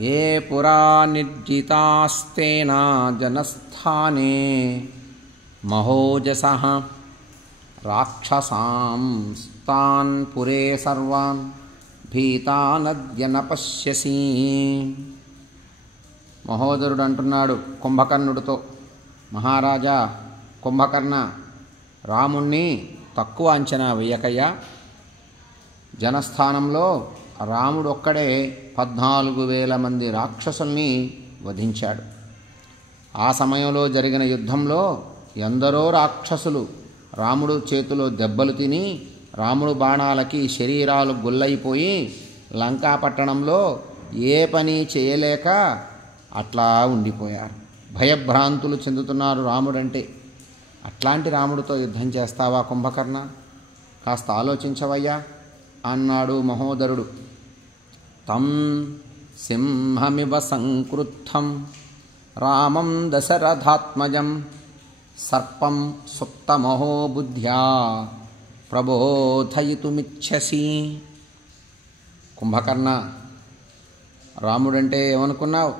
ఏ పురా నిర్జితాస్తేన జనస్థానే మహోజసః రాక్షసాంస్తాన్ పురే సర్వాన్ భీతానద్య న పశ్యసి. మహోదరుడు అంటున్నాడు కుంభకర్ణుడితో, మహారాజా కుంభకర్ణ, రాముణ్ణి తక్కువ అంచనా వేయకయ్యా. జనస్థానంలో రాముడు ఒక్కడే 14,000 మంది రాక్షసుల్ని వధించాడు. ఆ సమయంలో జరిగిన యుద్ధంలో ఎందరో రాక్షసులు రాముడు చేతిలో దెబ్బలు తిని రాముడు బాణాలకి శరీరాలు గుల్లైపోయి లంకాపట్టణంలో ఏ పని చేయలేక అట్లా ఉండిపోయారు. భయభ్రాంతులు చెందుతున్నారు రాముడంటే. అట్లాంటి రాముడితో యుద్ధం చేస్తావా కుంభకర్ణ? కాస్త ఆలోచించవయ్యా అన్నాడు మహోదరుడు. తం సింహమివ సంక్రుద్ధం రామం దశరథాత్మజం సర్పం సుప్తమహో బుద్ధ్యా ప్రబోధయితుమిచ్చసి. కుంభకర్ణ, రాముడంటే ఏమనుకున్నావు?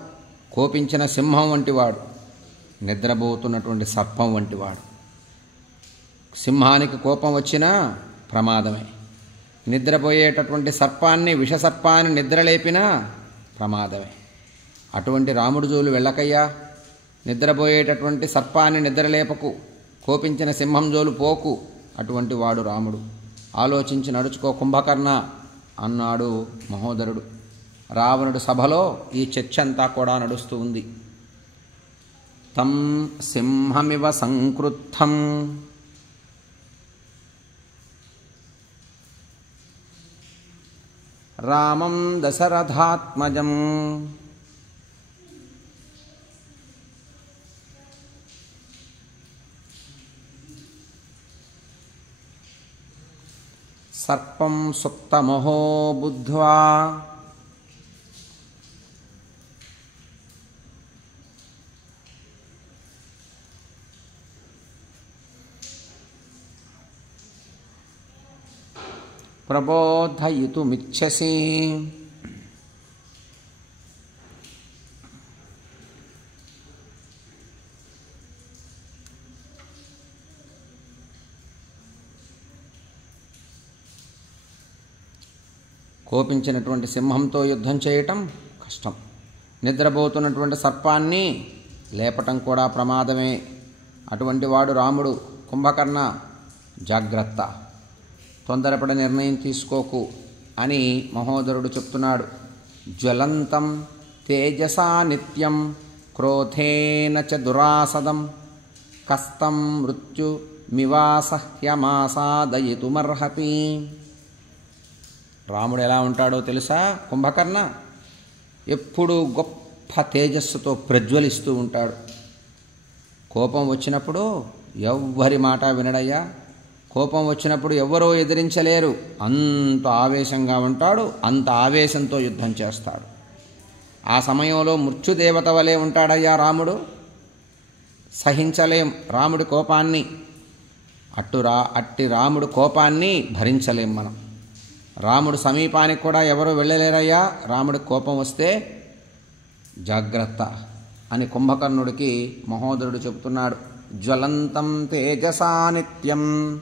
కోపించిన సింహం వంటివాడు, నిద్రపోతున్నటువంటి సర్పం వంటివాడు. సింహానికి కోపం వచ్చినా ప్రమాదమే. నిద్రపోయేటటువంటి సర్పాన్ని, విషసర్పాన్ని నిద్రలేపినా ప్రమాదమే. అటువంటి రాముడు జోలు వెళ్ళకయ్యా. నిద్రపోయేటటువంటి సర్పాన్ని నిద్రలేపకు, కోపించిన సింహం జోలు పోకు. అటువంటి వాడు రాముడు. ఆలోచించి నడుచుకో కుంభకర్ణ అన్నాడు మహోదరుడు. రావణుడు సభలో ఈ చర్చ అంతా కూడా నడుస్తూ ఉంది. తం సింహమివ సంక్రుద్ధం రామం దశరథాత్మజం సర్పం సుప్తమహో బుద్ధ్వా ప్రబోధయితుమిచ్చసి. కోపించినటువంటి సింహంతో యుద్ధం చేయటం కష్టం. నిద్రపోతున్నటువంటి సర్పాన్ని లేపటం కూడా ప్రమాదమే. అటువంటి వాడు రాముడు. కుంభకర్ణ, జాగ్రత్త, తొందరపడి నిర్ణయం తీసుకోకు అని మహోదరుడు చెప్తున్నాడు. జ్వలంతం తేజసా నిత్యం క్రోధేన చ దురాసదం కస్తం మృత్యుమివాసహ్యమాసాదయితుమర్హతి. రాముడు ఎలా ఉంటాడో తెలుసా కుంభకర్ణ? ఎప్పుడూ గొప్ప తేజస్సుతో ప్రజ్వలిస్తూ ఉంటాడు. కోపం వచ్చినప్పుడు ఎవ్వరి మాట వినడయ్యా. కోపం వచ్చినప్పుడు ఎవరో ఎదిరించలేరు. అంత ఆవేశంగా ఉంటాడు. అంత ఆవేశంతో యుద్ధం చేస్తాడు. ఆ సమయంలో మృత్యుదేవత వలె ఉంటాడయ్యా రాముడు. సహించలేం రాముడి కోపాన్ని. అట్టి రాముడి కోపాన్ని భరించలేం మనం. రాముడు సమీపానికి కూడా ఎవరు వెళ్ళలేరయ్యా. రాముడి కోపం వస్తే జాగ్రత్త అని కుంభకర్ణుడికి మహోదరుడు చెబుతున్నాడు. జ్వలంతం తేజసా నిత్యం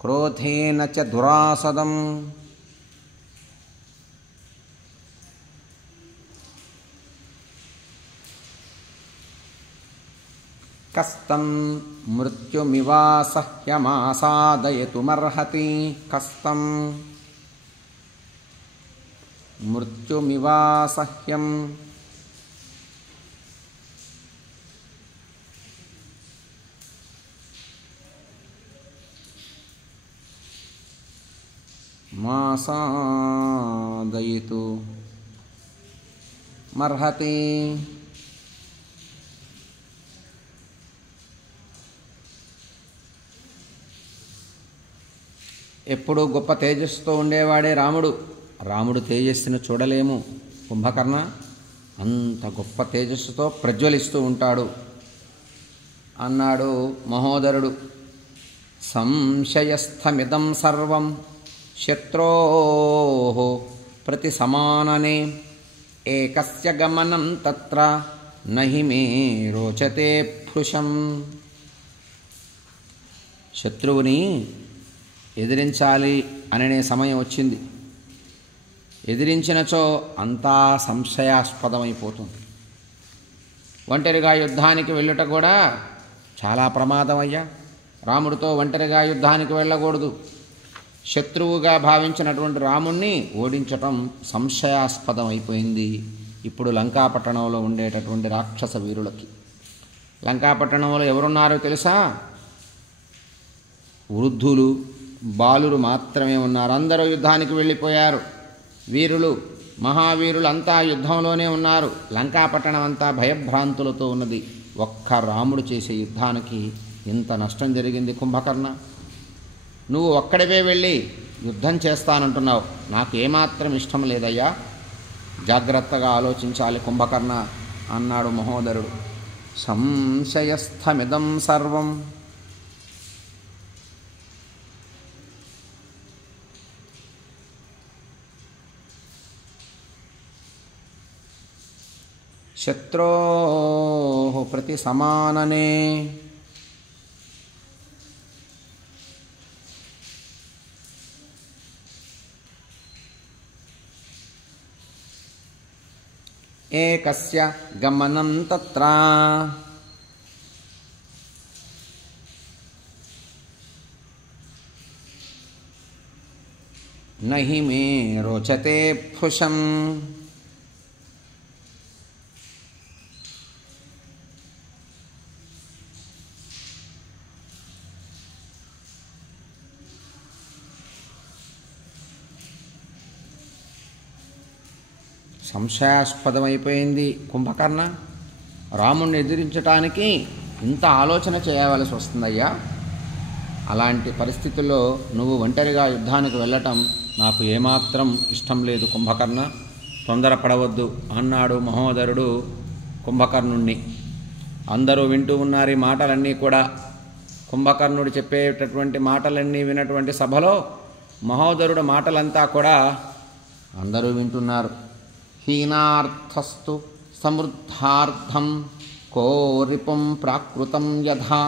క్రోధేన చ దురాసదం కస్తం మృత్యుమివాసహ్యమాసాదయతుమర్హతి. కస్తం మృత్యుమివాసహ్యం మాసాదయితు మర్హతి. ఎప్పుడూ గొప్ప తేజస్సుతో ఉండేవాడే రాముడు. రాముడు తేజస్సును చూడలేము కుంభకర్ణ. అంత గొప్ప తేజస్సుతో ప్రజ్వలిస్తూ ఉంటాడు అన్నాడు మహోదరుడు. సంశయస్థమిదం సర్వం శత్రోః ప్రతి సమాననే ఏకస్య గమనం తత్ర నహి మే రోచతే భృశం. శత్రువుని ఎదిరించాలి అనే సమయం వచ్చింది. ఎదిరించినచో అంతా సంశయాస్పదమైపోతుంది. ఒంటరిగా యుద్ధానికి వెళ్ళుట కూడా చాలా ప్రమాదం అయ్యా. రాముడితో ఒంటరిగా యుద్ధానికి వెళ్ళకూడదు. శత్రువుగా భావించినటువంటి రాముణ్ణి ఓడించటం సంశయాస్పదం అయిపోయింది ఇప్పుడు లంకాపట్టణంలో ఉండేటటువంటి రాక్షస వీరులకి. లంకాపట్టణంలో ఎవరున్నారో తెలుసా? వృద్ధులు, బాలురు మాత్రమే ఉన్నారు. అందరూ యుద్ధానికి వెళ్ళిపోయారు. వీరులు, మహావీరులు అంతా యుద్ధంలోనే ఉన్నారు. లంకాపట్టణం అంతా భయభ్రాంతులతో ఉన్నది. ఒక్క రాముడు చేసే యుద్ధానికి ఇంత నష్టం జరిగింది. కుంభకర్ణ, నువ్వు ఒక్కడివే వెళ్ళి యుద్ధం చేస్తానంటున్నావు. నాకు ఏమాత్రం ఇష్టం లేదయ్యా. జాగ్రత్తగా ఆలోచించాలి కుంభకర్ణ అన్నాడు మహోదరుడు. సంశయస్థమిదం సర్వం శత్రోః ప్రతి సమాననే ఏకస్య గమనం తత్ర నహి మే రోచతే భృశం. సంశయాస్పదమైపోయింది కుంభకర్ణ. రాముణ్ణి ఎదిరించటానికి ఇంత ఆలోచన చేయవలసి వస్తుందయ్యా. అలాంటి పరిస్థితుల్లో నువ్వు ఒంటరిగా యుద్ధానికి వెళ్ళటం నాకు ఏమాత్రం ఇష్టం లేదు కుంభకర్ణ. తొందరపడవద్దు అన్నాడు మహోదరుడు కుంభకర్ణుణ్ణి. అందరూ వింటూ ఉన్నారు ఈ మాటలన్నీ కూడా. కుంభకర్ణుడు చెప్పేటటువంటి మాటలన్నీ విన్నటువంటి సభలో మహోదరుడు మాటలంతా కూడా అందరూ వింటున్నారు. హీనార్థస్తు సమృద్ధార్థం కోరిపుం ప్రాకృతం యథా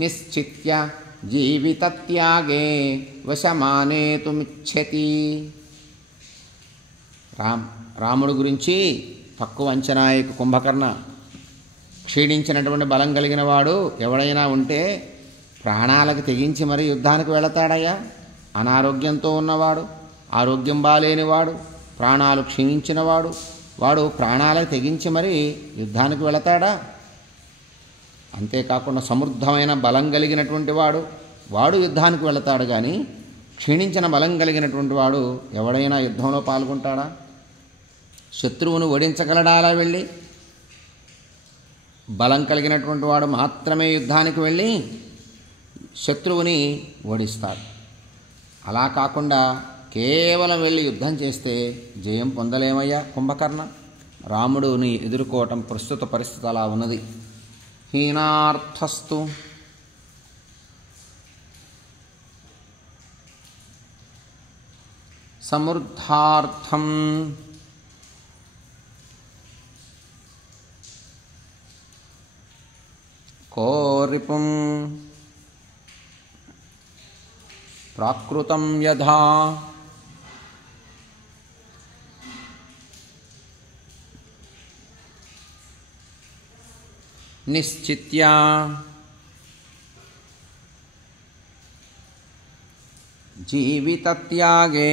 నిశ్చిత్య జీవితత్యాగే వశమానేతుమిచ్చతి. రాముడు గురించి తక్కువ అంచనాయకు కుంభకర్ణ. క్షీణించినటువంటి బలం కలిగిన వాడు ఎవడైనా ఉంటే ప్రాణాలకు తెగించి మరి యుద్ధానికి వెళతాడయ్యా. అనారోగ్యంతో ఉన్నవాడు, ఆరోగ్యం బాలేనివాడు, ప్రాణాలు క్షీణించినవాడు, వాడు ప్రాణాలకు తెగించి మరి యుద్ధానికి వెళతాడా? అంతేకాకుండా సమృద్ధమైన బలం కలిగినటువంటి వాడు యుద్ధానికి వెళతాడు. కానీ క్షీణించిన బలం కలిగినటువంటి వాడు ఎవడైనా యుద్ధంలో పాల్గొంటాడా? శత్రువును ఓడించగలడా అలా వెళ్ళి? బలం కలిగినటువంటి వాడు మాత్రమే యుద్ధానికి వెళ్ళి శత్రువుని ఓడిస్తాడు. అలా కాకుండా కేవలం వెళ్ళి యుద్ధం చేస్తే జయం పొందలేమయ్యా కుంభకర్ణ. రాముడుని ఎదుర్కోవటం ప్రస్తుత పరిస్థితి అలా ఉన్నది. హీనార్థస్తు సమృద్ధార్థం కోరిపుం ప్రాకృతం యథా నిశ్చిత్య జీవితత్యాగే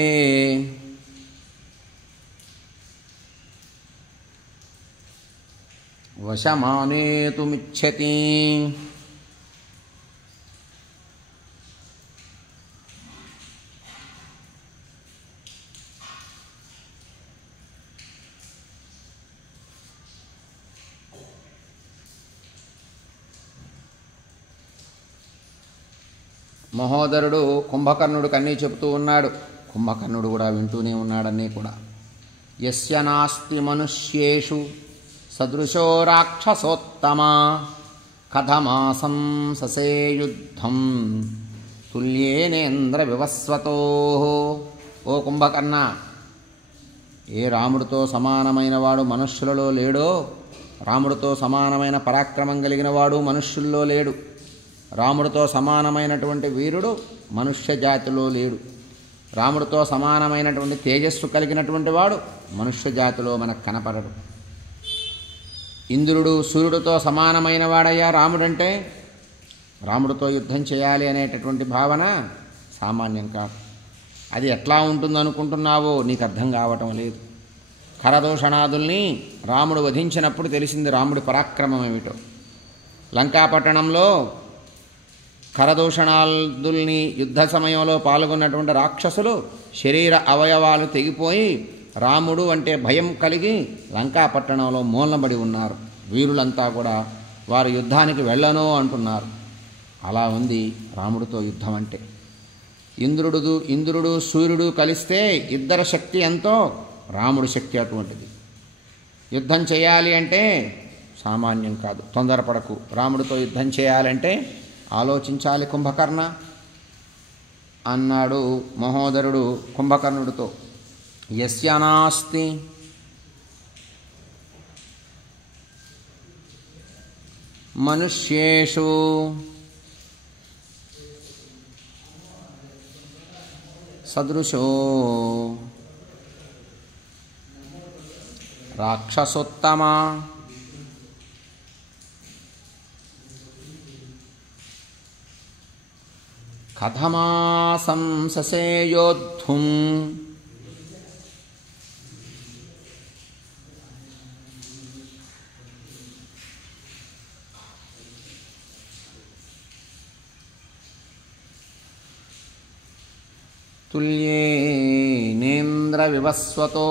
వశమానేతుమిచ్చతి. మహోదరుడు కుంభకర్ణుడికి అన్నీ చెబుతూ ఉన్నాడు. కుంభకర్ణుడు కూడా వింటూనే ఉన్నాడన్నీ కూడా. యస్య నాస్తి మనుష్యేషు సదృశో రాక్షసోత్తమా కథమాసం ససే యుద్ధం తుల్యేనేంద్ర వివస్వతో. ఓ కుంభకర్ణ, ఏ రాముడితో సమానమైన వాడు మనుష్యులలో లేడో, రాముడితో సమానమైన పరాక్రమం కలిగిన వాడు మనుష్యుల్లో లేడు. రాముడితో సమానమైనటువంటి వీరుడు మనుష్య జాతిలో లేడు. రాముడితో సమానమైనటువంటి తేజస్సు కలిగినటువంటి వాడు మనుష్య జాతిలో మనకు కనపడడు. ఇంద్రుడు సూర్యుడితో సమానమైన వాడయ్యా రాముడంటే. రాముడితో యుద్ధం చేయాలి అనేటటువంటి భావన సామాన్యం కాదు. అది ఎట్లా ఉంటుందనుకుంటున్నావో నీకు అర్థం కావటం లేదు. ఖరదూషణాదుల్ని రాముడు వధించినప్పుడు తెలిసింది రాముడి పరాక్రమం ఏమిటో. లంకాపట్టణంలో ఖరదూషణాదుల్ని యుద్ధ సమయంలో పాల్గొన్నటువంటి రాక్షసులు శరీర అవయవాలు తెగిపోయి రాముడు అంటే భయం కలిగి లంకాపట్టణంలో మూలనబడి ఉన్నారు. వీరులంతా కూడా వారు యుద్ధానికి వెళ్ళను అంటున్నారు. అలా ఉంది రాముడితో యుద్ధం అంటే. ఇంద్రుడు సూర్యుడు కలిస్తే ఇద్దరి శక్తి ఎంతో, రాముడి శక్తి అటువంటిది. యుద్ధం చేయాలి అంటే సామాన్యం కాదు. తొందరపడకు. రాముడితో యుద్ధం చేయాలంటే ఆలోచించాలి కుంభకర్ణ అన్నాడు మహోదరుడు కుంభకర్ణుడితో. యస్య నాస్తి మనుష్యేషు సదృశో రాక్షసోత్తమా కథమాసం ససే యోద్ధుం తుల్యేనేంద్ర వివస్వతో.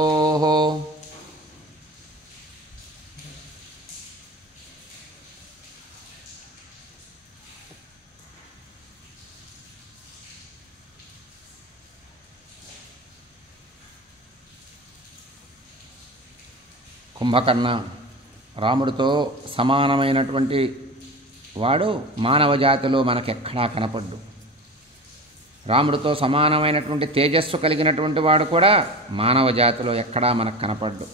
కుంభకర్ణ, రాముడితో సమానమైనటువంటి వాడు మానవ జాతిలో మనకెక్కడా కనపడ్డు. రాముడితో సమానమైనటువంటి తేజస్సు కలిగినటువంటి వాడు కూడా మానవ జాతిలో ఎక్కడా మనకు కనపడ్డు.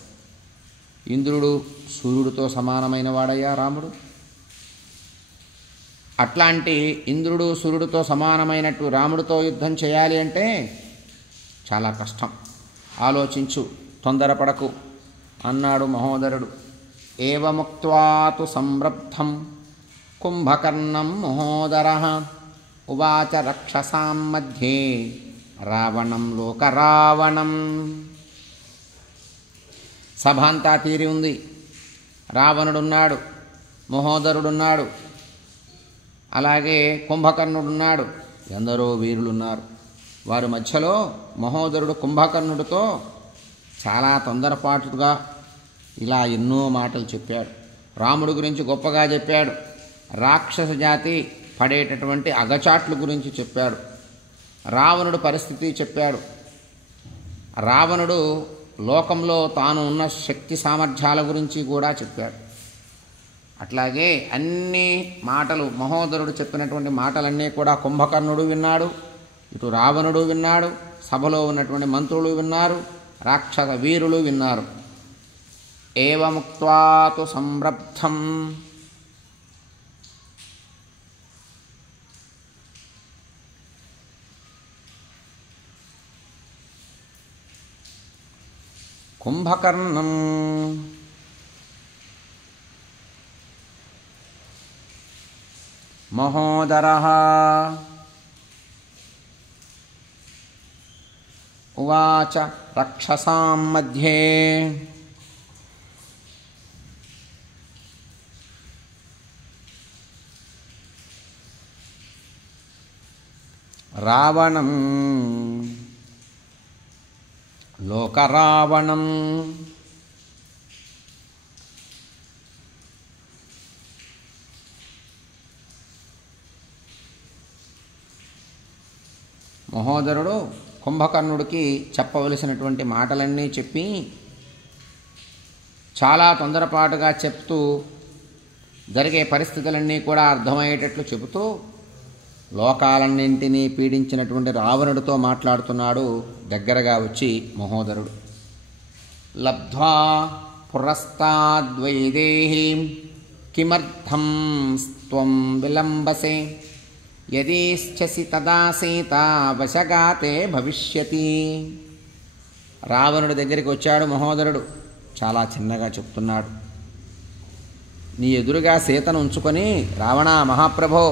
ఇంద్రుడు సూర్యుడితో సమానమైన వాడయ్యా రాముడు. అట్లాంటి ఇంద్రుడు సూర్యుడితో సమానమైనట్టు రాముడితో యుద్ధం చేయాలి అంటే చాలా కష్టం. ఆలోచించు, తొందరపడకు అన్నాడు మహోదరుడు. ఏవముక్త్వా తు సంరబ్ధం కుంభకర్ణం మహోదరః ఉవాచ రక్షసాం మధ్యే రావణం లోకరావణం. సభ అంతా తీరి ఉంది. రావణుడున్నాడు, మహోదరుడున్నాడు, అలాగే కుంభకర్ణుడున్నాడు, ఎందరో వీరులున్నారు. వారి మధ్యలో మహోదరుడు కుంభకర్ణుడితో చాలా తొందరపాటుగా ఇలా ఎన్నో మాటలు చెప్పాడు. రాముడి గురించి గొప్పగా చెప్పాడు. రాక్షస జాతి పడేటటువంటి అగచాట్ల గురించి చెప్పాడు. రావణుడు పరిస్థితి చెప్పాడు. రావణుడు లోకంలో తాను ఉన్న శక్తి సామర్థ్యాల గురించి కూడా చెప్పాడు. అట్లాగే అన్ని మాటలు మహోదరుడు చెప్పినటువంటి మాటలన్నీ కూడా కుంభకర్ణుడు విన్నాడు, ఇటు రావణుడు విన్నాడు, సభలో ఉన్నటువంటి మంత్రులు విన్నారు, రాక్షస వీరులు విన్నారు. ఏవముక్త్వా తు సంరబ్ధం కుంభకర్ణం మహోదరః ఉవాచ రక్షసాం మధ్యే రావణం లోకరావణం. మహోదరుడు కుంభకర్ణుడికి చెప్పవలసినటువంటి మాటలన్నీ చెప్పి చాలా తొందరపాటుగా చెప్తూ జరిగే పరిస్థితులన్నీ కూడా అర్థమయ్యేటట్లు చెబుతూ లోకాలన్నింటినీ పీడించినటువంటి రావణుడితో మాట్లాడుతున్నాడు దగ్గరగా వచ్చి మహోదరుడు. లబ్ధ్వా పురస్తాద్వైదేహీం కిమర్థం త్వం విలంబసే యదీశ్చసి తదా సీతా వశగాతే భవిష్యతి. రావణుడి దగ్గరికి వచ్చాడు మహోదరుడు. చాలా చిన్నగా చెప్తున్నాడు. నీ ఎదురుగా సీతను ఉంచుకొని, రావణ మహాప్రభో,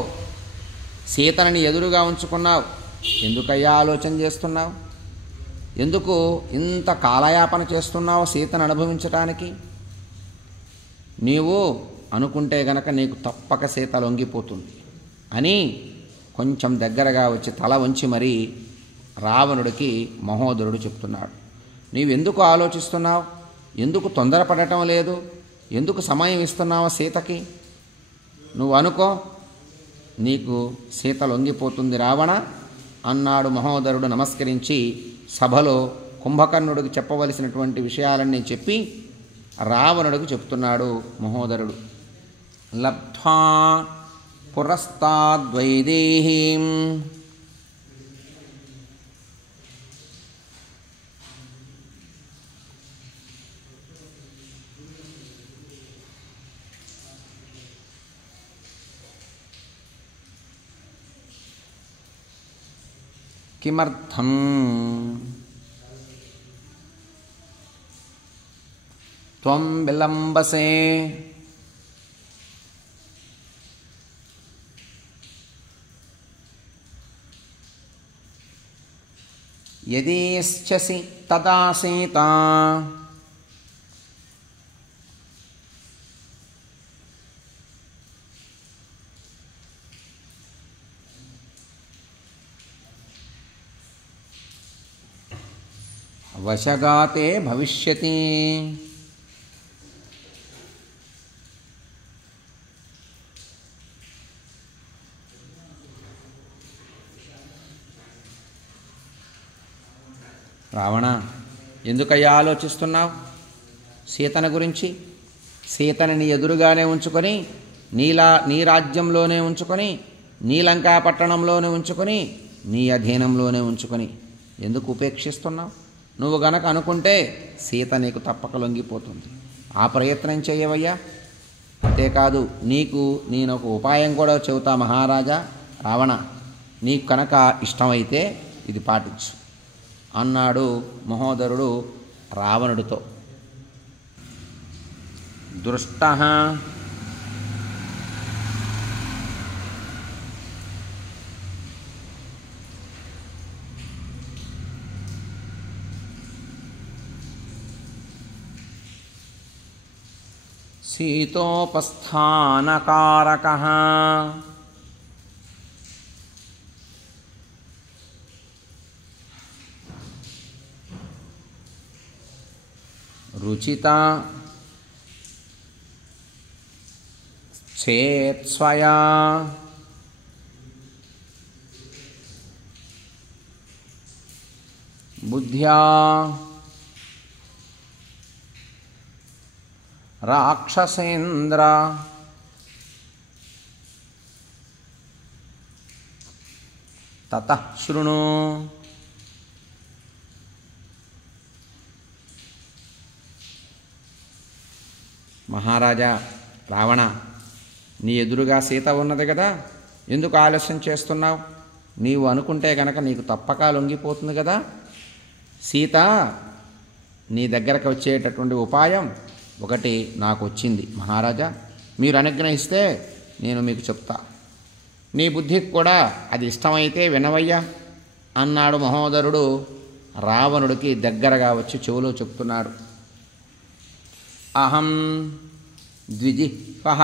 సీతను నీ ఎదురుగా ఉంచుకున్నావు, ఎందుకయ్యా ఆలోచన చేస్తున్నావు? ఎందుకు ఇంత కాలయాపన చేస్తున్నావు సీతను అనుభవించటానికి? నీవు అనుకుంటే గనక నీకు తప్పక సీత లొంగిపోతుంది అని కొంచెం దగ్గరగా వచ్చి తల వంచి మరీ రావణుడికి మహోదరుడు చెప్తున్నాడు. నీవెందుకు ఆలోచిస్తున్నావు? ఎందుకు తొందరపడటం లేదు? ఎందుకు సమయం ఇస్తున్నావు సీతకి? నువ్వు అనుకో, నీకు సీత లొంగిపోతుంది రావణ అన్నాడు మహోదరుడు. నమస్కరించి సభలో కుంభకర్ణుడికి చెప్పవలసినటువంటి విషయాలన్నీ చెప్పి రావణుడికి చెప్తున్నాడు మహోదరుడు. లబ్ధ్వా పురస్తాద్వైదేహీం కిమర్థం త్వం విలంబసే యదీశ్చసి తదా సీతా వశగాతే భవిష్యతి. రావణ, ఎందుకయ్యా ఆలోచిస్తున్నావు సీతన గురించి? సీతని నీ ఎదురుగానే ఉంచుకొని, నీ రాజ్యంలోనే ఉంచుకొని, నీ లంకా పట్టణంలోనే ఉంచుకొని, నీ అధీనంలోనే ఉంచుకొని ఎందుకు ఉపేక్షిస్తున్నావు? నువ్వు గనక అనుకుంటే సీత నీకు తప్పక లొంగిపోతుంది. ఆ ప్రయత్నం చేయవయ్యా. అంతేకాదు, నీకు నేను ఒక ఉపాయం కూడా చెబుతా మహారాజా. రావణ, నీకు కనుక ఇష్టమైతే ఇది పాటించు అన్నాడు మహోదరుడు రావణుడితో. దృష్టః సీతోపస్థానకారకః రుచిత చేత్స్వయా బుద్ధ్యా రాక్షసేంద్ర తతః శృణు. మహారాజా రావణ, నీ ఎదురుగా సీత ఉన్నది కదా, ఎందుకు ఆలస్యం చేస్తున్నావు? నీవు అనుకుంటే గనక నీకు తప్పక లొంగిపోతుంది కదా. సీత నీ దగ్గరకు వచ్చేటటువంటి ఉపాయం ఒకటి నాకు వచ్చింది మహారాజా. మీరు అనుగ్రహిస్తే నేను మీకు చెప్తా. నీ బుద్ధికి కూడా అది ఇష్టమైతే వినవయ్యా అన్నాడు మహోదరుడు రావణుడికి దగ్గరగా వచ్చి చెవులో చెప్తున్నాడు. అహం ద్విజిహ్వః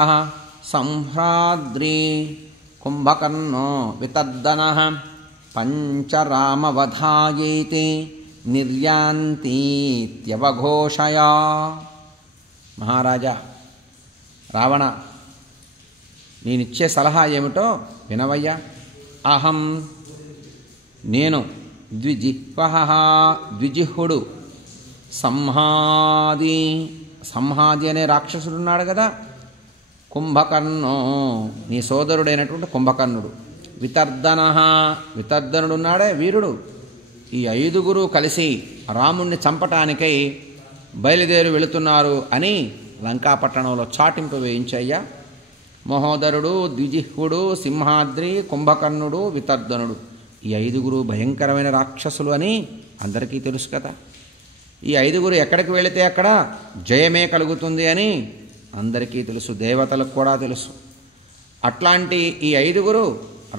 సంహ్రాద్రి కుంభకర్ణో వితర్దనః పంచరామవధాయేతి నిర్యాంతీత్యవఘోషయా. మహారాజా రావణ, నేనిచ్చే సలహా ఏమిటో వినవయ్యా. అహం నేను ద్విజిహ్వః ద్విజిహ్వుడు సంహాది సంహాది అనే రాక్షసుడున్నాడు కదా, కుంభకర్ణో నీ సోదరుడైనటువంటి కుంభకర్ణుడు, వితర్దన వితర్దనుడున్నాడే వీరుడు. ఈ 5గురు కలిసి రాముణ్ణి చంపటానికై బయలుదేరి వెళుతున్నారు అని లంకాపట్టణంలో చాటింపు వేయించయ్యా. మహోదరుడు, ద్విజిహ్వుడు, సింహాద్రి, కుంభకర్ణుడు, వితర్దనుడు ఈ 5గురు భయంకరమైన రాక్షసులు అని అందరికీ తెలుసు కదా. ఈ 5గురు ఎక్కడికి వెళితే అక్కడ జయమే కలుగుతుంది అని అందరికీ తెలుసు, దేవతలకు కూడా తెలుసు. అట్లాంటి ఈ 5గురు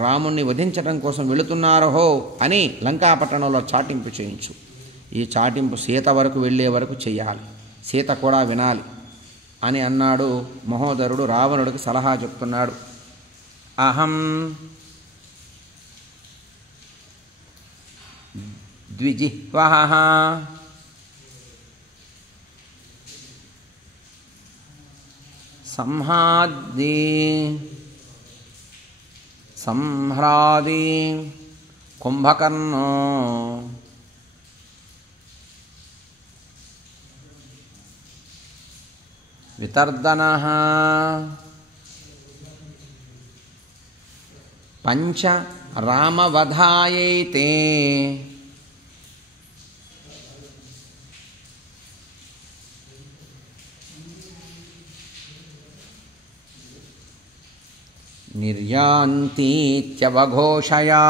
రాముణ్ణి వధించడం కోసం వెళుతున్నారహో అని లంకాపట్టణంలో చాటింపు చేయించు. ఈ చాటింపు సీత వరకు వెళ్ళే వరకు చెయ్యాలి, సీత కూడా వినాలి అని అన్నాడు మహోదరుడు. రావణుడికి సలహా చెప్తున్నాడు. అహం ద్విజిహ్వః సంహ్రాది కుంభకర్ణో వితర్దనః పంచ రామవధాయైతే నిర్యాంతీత్యవఘోషయా.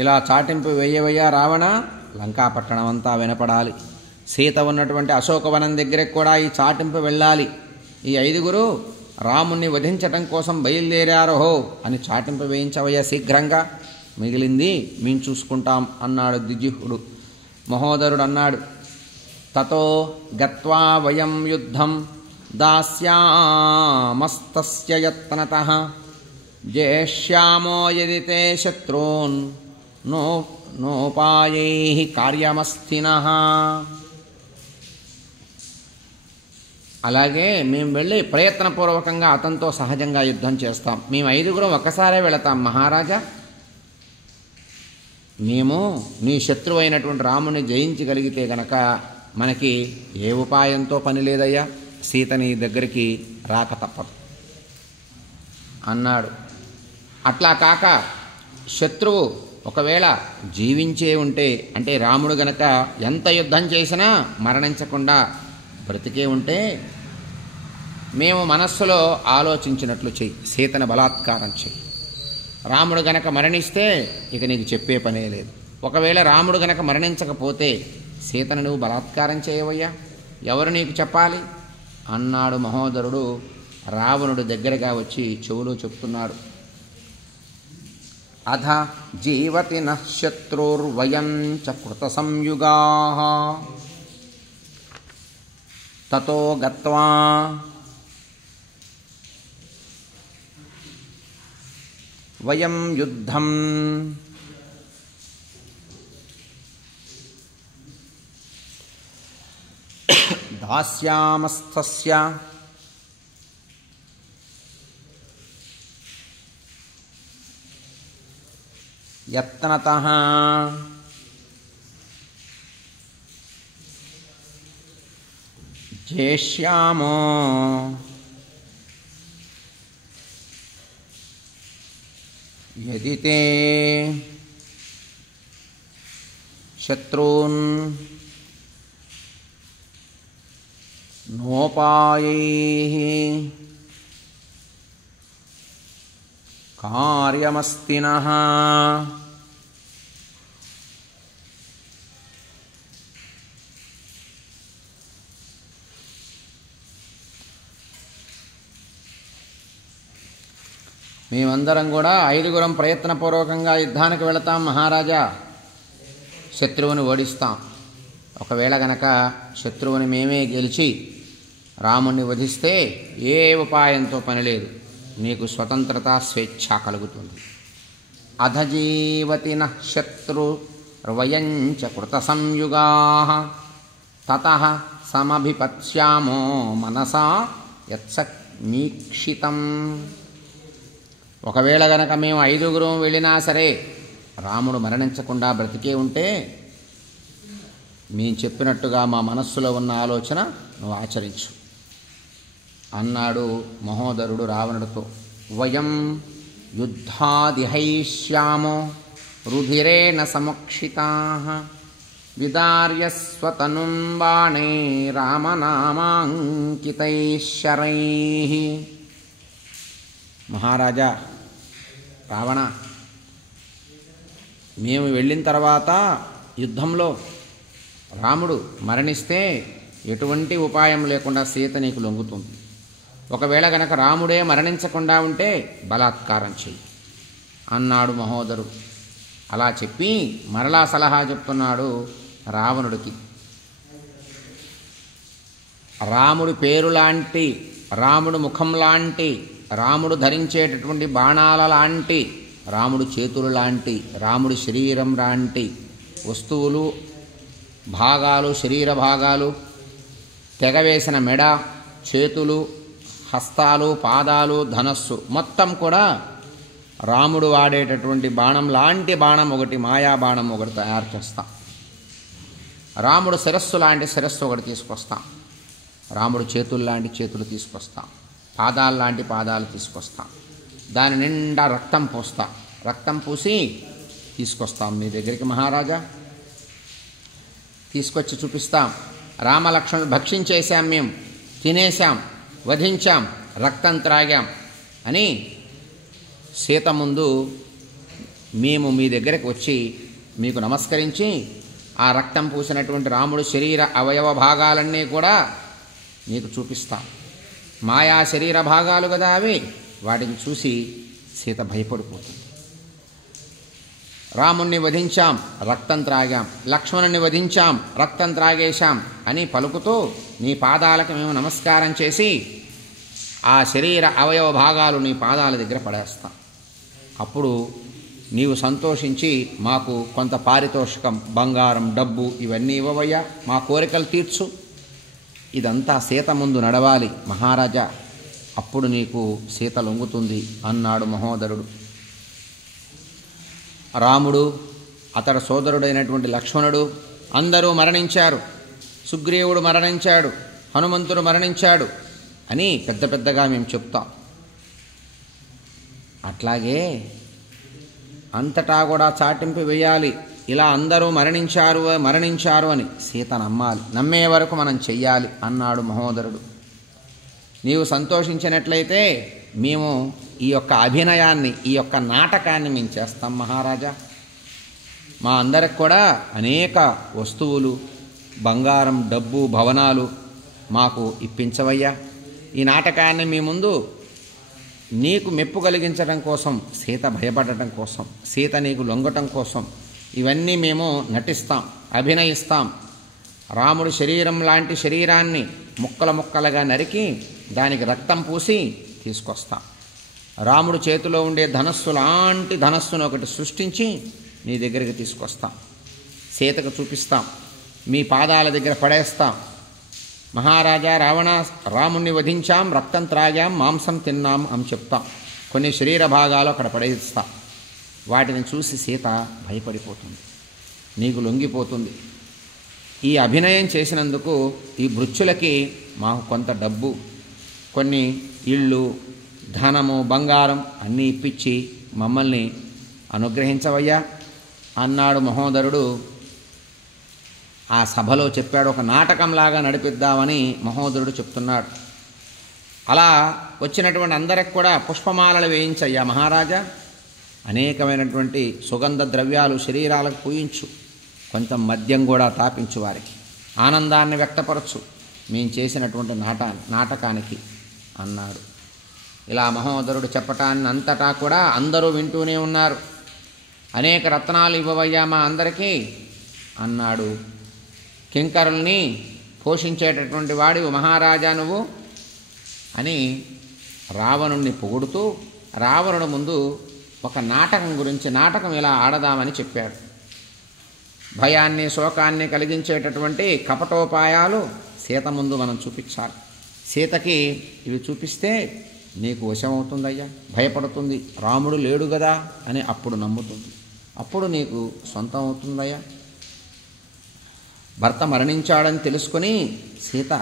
ఇలా చాటింపు వేయవయ్యా రావణ, లంకాపట్టణం అంతా వినపడాలి. సీత ఉన్నటువంటి అశోకవనం దగ్గరికి కూడా ఈ చాటింపు వెళ్ళాలి. ఈ 5గురు రాముణ్ణి వధించటం కోసం బయలుదేరారహో అని చాటింపు వేయించవయ్యా శీఘ్రంగా, మిగిలింది మేము చూసుకుంటాం అన్నాడు ద్విజిహ్వుడు. మహోదరుడు అన్నాడు, తతో గత్వా వయం యుద్ధం దాస్యామస్తస్య యత్నతః జేష్యామో యది తే శత్రూన్ నోపాయైః కార్యమస్థినః. అలాగే మేము వెళ్ళి ప్రయత్నపూర్వకంగా అతనితో సహజంగా యుద్ధం చేస్తాం. మేము 5గురం ఒక్కసారే వెళతాం మహారాజా. మేము నీ శత్రువు అయినటువంటి రాముని జయించగలిగితే గనక మనకి ఏ ఉపాయంతో పని లేదయ్యా, సీతని దగ్గరికి రాక తప్పదు అన్నాడు. అట్లా కాక శత్రువు ఒకవేళ జీవించే ఉంటే, అంటే రాముడు గనక ఎంత యుద్ధం చేసినా మరణించకుండా బ్రతికే ఉంటే మేము మనస్సులో ఆలోచించినట్లు చెయ్యి, సీతను బలాత్కారం చెయ్యి. రాముడు గనక మరణిస్తే ఇక నీకు చెప్పే పనే లేదు. ఒకవేళ రాముడు గనక మరణించకపోతే సీతను నువ్వు బలాత్కారం చేయవయ్యా, ఎవరు నీకు చెప్పాలి అన్నాడు మహోదరుడు. రావణుడు దగ్గరగా వచ్చి చెవులో చెప్తున్నాడు. అధ జీవతి నః శత్రుర్వయం చ కృత సంయుగాః తతో గత్వా వయం యుద్ధం దాస్యామస్తస్య యత్నతః జేష్యామో యది తే శత్రూన్ నోపాయైః కార్యమస్థినః. మేమందరం కూడా 5గురం ప్రయత్నపూర్వకంగా యుద్ధానికి వెళతాం మహారాజా, శత్రువుని ఓడిస్తాం. ఒకవేళ గనక శత్రువుని మేమే గెలిచి రాముణ్ణి వధిస్తే ఏ ఉపాయంతో పని లేదు, నీకు స్వతంత్రత స్వేచ్ఛ కలుగుతుంది. అధజీవతి నః శత్రుర్వయం చ కృత సంయుగాః తతః సమభిపత్స్యామో మనసా నీక్షితం. ఒకవేళ గనక మేము 5గురం వెళ్ళినా సరే రాముడు మరణించకుండా బ్రతికే ఉంటే మేము చెప్పినట్టుగా మా మనస్సులో ఉన్న ఆలోచన నువ్వు ఆచరించు అన్నాడు మహోదరుడు రావణుడితో. వయం యుద్ధాదిహైష్యామో రుధిరేణ సముక్షితాః విదార్యస్వతనుం బాణే రామనామాంకితైశ్శరైః. మహారాజా రావణ, మేము వెళ్ళిన తర్వాత యుద్ధంలో రాముడు మరణిస్తే ఎటువంటి ఉపాయం లేకుండా సీత నీకు లొంగుతుంది. ఒకవేళ గనక రాముడే మరణించకుండా ఉంటే బలాత్కారం చెయ్యి అన్నాడు మహోదరుడు. అలా చెప్పి మరలా సలహా చెప్తున్నాడు రావణుడికి. రాముడి పేరు లాంటి, రాముడు ముఖం లాంటి, రాముడు ధరించేటటువంటి బాణాల లాంటి, రాముడు చేతులు లాంటి, రాముడి శరీరం లాంటి వస్తువులు, భాగాలు, శరీర భాగాలు, తెగవేసిన మెడ, చేతులు, హస్తాలు, పాదాలు, ధనస్సు మొత్తం కూడా రాముడు వాడేటటువంటి బాణం లాంటి బాణం ఒకటి, మాయా బాణం ఒకటి తయారు చేస్తాం. రాముడు శిరస్సు లాంటి శిరస్సు ఒకటి తీసుకొస్తాం. రాముడు చేతులు లాంటి చేతులు తీసుకొస్తాం. పాదాలు లాంటి పాదాలు తీసుకొస్తాం. దాని నిండా రక్తం పోస్తాం. రక్తం పూసి తీసుకొస్తాం మీ దగ్గరికి మహారాజా. తీసుకొచ్చి చూపిస్తాం. రామలక్ష్మణులు భక్షించేశాం, మేము తినేశాం, వధించాం, రక్తం త్రాగాం అని సీత ముందు మేము మీ దగ్గరికి వచ్చి మీకు నమస్కరించి ఆ రక్తం పూసినటువంటి రాముడు శరీర అవయవ భాగాలన్నీ కూడా మీకు చూపిస్తాం. మాయా శరీర భాగాలు కదా అవి. వాటిని చూసి సీత భయపడిపోతుంది. రాముణ్ణి వధించాం, రక్తం త్రాగాం, లక్ష్మణుని వధించాం, రక్తం త్రాగేశాం అని పలుకుతూ నీ పాదాలకు మేము నమస్కారం చేసి ఆ శరీర అవయవ భాగాలు నీ పాదాల దగ్గర పడేస్తాం. అప్పుడు నీవు సంతోషించి మాకు కొంత పారితోషికం, బంగారం, డబ్బు ఇవన్నీ ఇవ్వవయ్యా, మా కోరికలు తీర్చు. ఇదంతా సీత ముందు నడవాలి మహారాజా, అప్పుడు నీకు సీత లొంగుతుంది అన్నాడు మహోదరుడు. రాముడు, అతడు సోదరుడైనటువంటి లక్ష్మణుడు అందరూ మరణించారు. సుగ్రీవుడు మరణించాడు, హనుమంతుడు మరణించాడు అని పెద్ద పెద్దగా మేము చెప్తాం. అట్లాగే అంతటా కూడా చాటింపు వేయాలి. ఇలా అందరూ మరణించారు అని సీత నమ్మాలి. నమ్మే వరకు మనం చెయ్యాలి అన్నాడు మహోదరుడు. నీవు సంతోషించినట్లయితే మేము ఈ యొక్క అభినయాన్ని, ఈ యొక్క నాటకాన్ని మేము చేస్తాం మహారాజా. మా అందరికి కూడా అనేక వస్తువులు, బంగారం, డబ్బు, భవనాలు మాకు ఇప్పించవయ్యా. ఈ నాటకాన్ని మీ ముందు నీకు మెప్పు కలిగించడం కోసం, సీత భయపడటం కోసం, సీత నీకు లొంగటం కోసం ఇవన్నీ మేము నటిస్తాం, అభినయిస్తాం. రాముడు శరీరం లాంటి శరీరాన్ని ముక్కల ముక్కలుగా నరికి దానికి రక్తం పూసి తీసుకొస్తాం. రాముడు చేతిలో ఉండే ధనస్సు లాంటి ధనస్సును ఒకటి సృష్టించి నీ దగ్గరికి తీసుకొస్తాం. సీతకు చూపిస్తాం. మీ పాదాల దగ్గర పడేస్తాం. మహారాజా రావణ, రాముణ్ణి వధించాం, రక్తం త్రాగాం, మాంసం తిన్నాం అని చెప్తాం. కొన్ని శరీర భాగాలు అక్కడ పడేస్తాం. వాటిని చూసి సీత భయపడిపోతుంది, నీకు లొంగిపోతుంది. ఈ అభినయం చేసినందుకు ఈ భృత్యులకి మాకు కొంత డబ్బు, కొన్ని ఇళ్ళు, ధనము, బంగారం అన్నీ ఇప్పించి మమ్మల్ని అనుగ్రహించవయ్యా అన్నాడు మహోదరుడు. ఆ సభలో చెప్పాడు. ఒక నాటకంలాగా నడిపిద్దామని మహోదరుడు చెప్తున్నాడు. అలా వచ్చినటువంటి అందరికి కూడా పుష్పమాలలు వేయించయ్యా మహారాజా. అనేకమైనటువంటి సుగంధ ద్రవ్యాలు శరీరాలకు పూయించు, కొంత మద్యం కూడా తాపించు, వారికి ఆనందాన్ని వ్యక్తపరచు మేము చేసినటువంటి నాటకానికి అన్నాడు. ఇలా మహోదరుడు చెప్పటాన్ని అంతటా కూడా అందరూ వింటూనే ఉన్నారు. అనేక రత్నాలు ఇవ్వవయ్యా మా అందరికీ అన్నాడు. కింకరుల్ని పోషించేటటువంటి వాడివి మహారాజా నువ్వు అని రావణుణ్ణి పొగుడుతూ రావణుడు ముందు ఒక నాటకం గురించి, నాటకం ఇలా ఆడదామని చెప్పాడు. భయాన్ని, శోకాన్ని కలిగించేటటువంటి కపటోపాయాలు సీత ముందు మనం చూపించాలి. సీతకి ఇవి చూపిస్తే నీకు వశమవుతుందయ్యా, భయపడుతుంది, రాముడు లేడు కదా అని అప్పుడు నమ్ముతుంది, అప్పుడు నీకు సొంతం అవుతుందయ్యా. భర్త మరణించాడని తెలుసుకొని సీత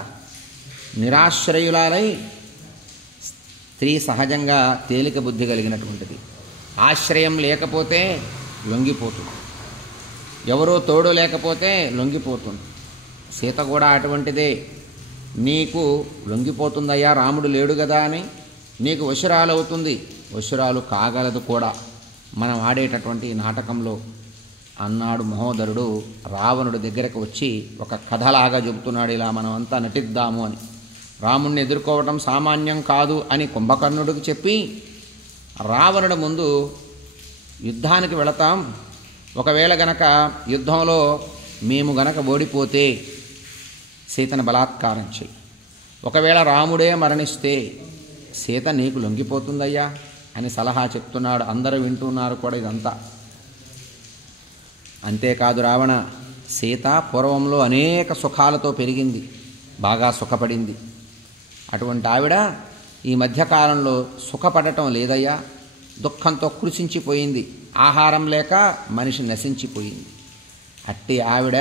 నిరాశ్రయులాలై, స్త్రీ సహజంగా తేలిక బుద్ధి కలిగినటువంటిది, ఆశ్రయం లేకపోతే లొంగిపోతుంది, ఎవరో తోడు లేకపోతే లొంగిపోతుంది. సీత కూడా అటువంటిదే. నీకు లొంగిపోతుందయ్యా, రాముడు లేడు కదా అని, నీకు వశురాలు అవుతుంది, వశురాలు కాగలదు కూడా మనం ఆడేటటువంటి నాటకంలో అన్నాడు మహోదరుడు. రావణుడి దగ్గరకు వచ్చి ఒక కథలాగా చెబుతున్నాడు, ఇలా మనం అంతా నటిద్దాము అని. రాముణ్ణి ఎదుర్కోవటం సామాన్యం కాదు అని కుంభకర్ణుడికి చెప్పి, రావణుడి ముందు యుద్ధానికి వెళతాం, ఒకవేళ గనక యుద్ధంలో మేము గనక ఓడిపోతే సీతను బలాత్కారం చెయ్యి, ఒకవేళ రాముడే మరణిస్తే సీత నీకు లొంగిపోతుందయ్యా అని సలహా చెప్తున్నాడు. అందరూ వింటున్నారు కూడా ఇదంతా. అంతేకాదు రావణ, సీత పూర్వంలో అనేక సుఖాలతో పెరిగింది, బాగా సుఖపడింది. అటువంటి ఆవిడ ఈ మధ్యకాలంలో సుఖపడటం లేదయ్యా, దుఃఖంతో కృషించిపోయింది, ఆహారం లేక మనిషి నశించిపోయింది. అట్టి ఆవిడ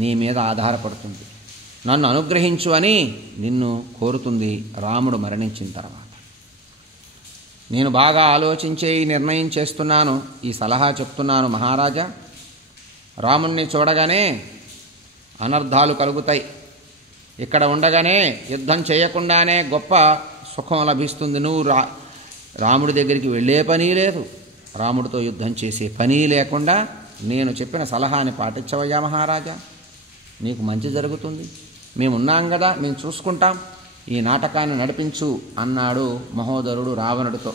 నీ మీద ఆధారపడుతుంది, నన్ను అనుగ్రహించు అని నిన్ను కోరుతుంది రాముడు మరణించిన తర్వాత. నేను బాగా ఆలోచించే ఈ నిర్ణయం చేస్తున్నాను, ఈ సలహా చెప్తున్నాను మహారాజా. రాముణ్ణి చూడగానే అనర్థాలు కలుగుతాయి, ఇక్కడ ఉండగానే యుద్ధం చేయకుండానే గొప్ప సుఖం లభిస్తుంది. నువ్వు రాముడి దగ్గరికి వెళ్ళే పని లేదు, రాముడితో యుద్ధం చేసే పని లేకుండా నేను చెప్పిన సలహాని పాటించవయ్యా మహారాజా, నీకు మంచి జరుగుతుంది, మేమున్నాం కదా, మేము చూసుకుంటాం, ఈ నాటకాన్ని నడిపించు అన్నాడు మహోదరుడు రావణుడితో.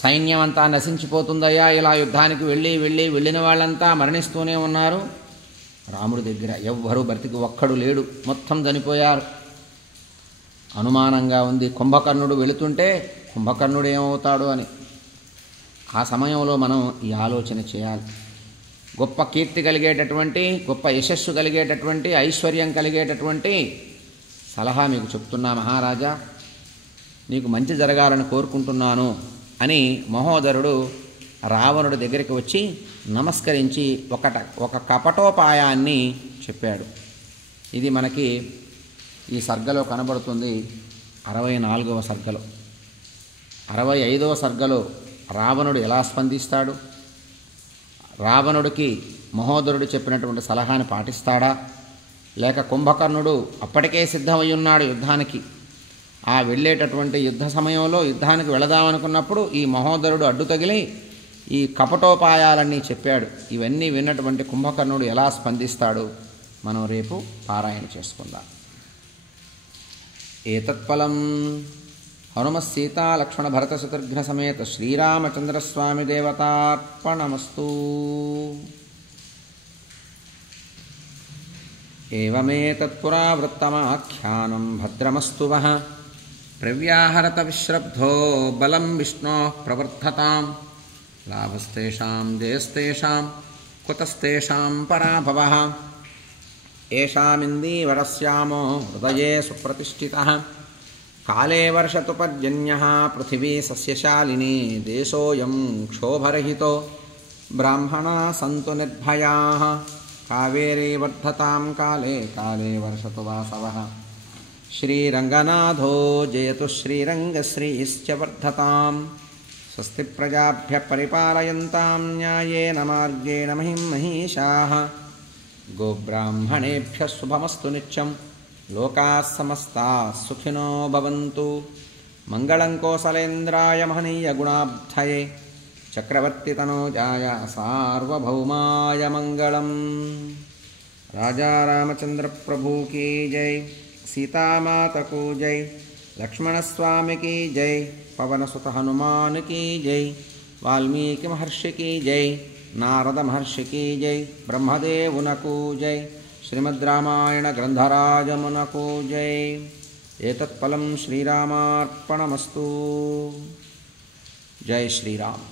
సైన్యం అంతా నశించిపోతుందయ్యా, ఇలా యుద్ధానికి వెళ్ళిన వాళ్ళంతా మరణిస్తూనే ఉన్నారు, రాముడి దగ్గర ఎవ్వరూ బ్రతికి ఒక్కడు లేడు, మొత్తం చనిపోయారు. అనుమానంగా ఉంది, కుంభకర్ణుడు వెళుతుంటే కుంభకర్ణుడు ఏమవుతాడు అని. ఆ సమయంలో మనం ఈ ఆలోచన చేయాలి. గొప్ప కీర్తి కలిగేటటువంటి, గొప్ప యశస్సు కలిగేటటువంటి, ఐశ్వర్యం కలిగేటటువంటి సలహా మీకు చెప్తున్నా మహారాజా, నీకు మంచి జరగాలని కోరుకుంటున్నాను అని మహోదరుడు రావణుడి దగ్గరికి వచ్చి నమస్కరించి ఒక కపటోపాయాన్ని చెప్పాడు. ఇది మనకి ఈ సర్గలో కనబడుతుంది. 64వ సర్గలో. 65వ సర్గలో రావణుడు ఎలా స్పందిస్తాడు, రావణుడికి మహోదరుడు చెప్పినటువంటి సలహాని పాటిస్తాడా, లేక కుంభకర్ణుడు అప్పటికే సిద్ధమై ఉన్నాడు యుద్ధానికి, ఆ వెళ్ళేటటువంటి యుద్ధ సమయంలో యుద్ధానికి వెళదామనుకున్నప్పుడు ఈ మహోదరుడు అడ్డు తగిలి ఈ కపటోపాయాలన్నీ చెప్పాడు. ఇవన్నీ విన్నటువంటి కుంభకర్ణుడు ఎలా స్పందిస్తాడు మనం రేపు పారాయణ చేసుకుందాం. ఏతత్ఫలం హనుమత్ సీతా లక్ష్మణ భరత శత్రుఘ్న సమేత శ్రీరామచంద్రస్వామి దేవతార్పణమస్తు. ఏవమేతత్పురావృత్తమాఖ్యానం భద్రమస్తు వః. ప్రవ్యాహరత విశ్రబ్ధో బలం విష్ణోః ప్రవర్ధతాం. లాభస్తేషాం జయస్తేషాం కుతస్తేషాం పరాభవః. ఏషామిందీవరస్యామో హృదయే సుప్రతిష్ఠితః. కాలే వర్షతు పర్జన్యః పృథివీ సస్యశాలినీ. దేశోऽయం క్షోభరహితో బ్రాహ్మణా సంతు నిర్భయాః. కావేరీ వర్ధతాం కాలే కాలే వర్షతు వాసవః. శ్రీరంగనాథో జయతు శ్రీరంగశ్రీశ్చ వర్ధతాం. స్వస్తి ప్రజాభ్యః పరిపాలయంతాం న్యాయేన మార్గేణ మహిం మహీషాః. గోబ్రాహ్మణేభ్యः శుభమస్తు నిత్యం. లోకాः సమస్తాः సుఖినో భవంతు. మంగళం కోసలేంద్రాయ మహనీయ గుణాబ్ధయే చక్రవర్తితనూజాయ సార్వభౌమాయ మంగళం. రాజా రామచంద్ర ప్రభు కీ జై. సీతామాతకు జై. లక్ష్మణస్వామి కీ జై. పవనసుత హనుమాన్ కీ జై. వాల్మీకి మహర్షి కీ జై. నారద మహర్షి కీ జై. బ్రహ్మదేవునకు జై. శ్రీమద్ రామాయణ గ్రంథరాజమునకు జై. ఏతత్ఫలం శ్రీరామార్పణమస్తు. జై శ్రీరామ్.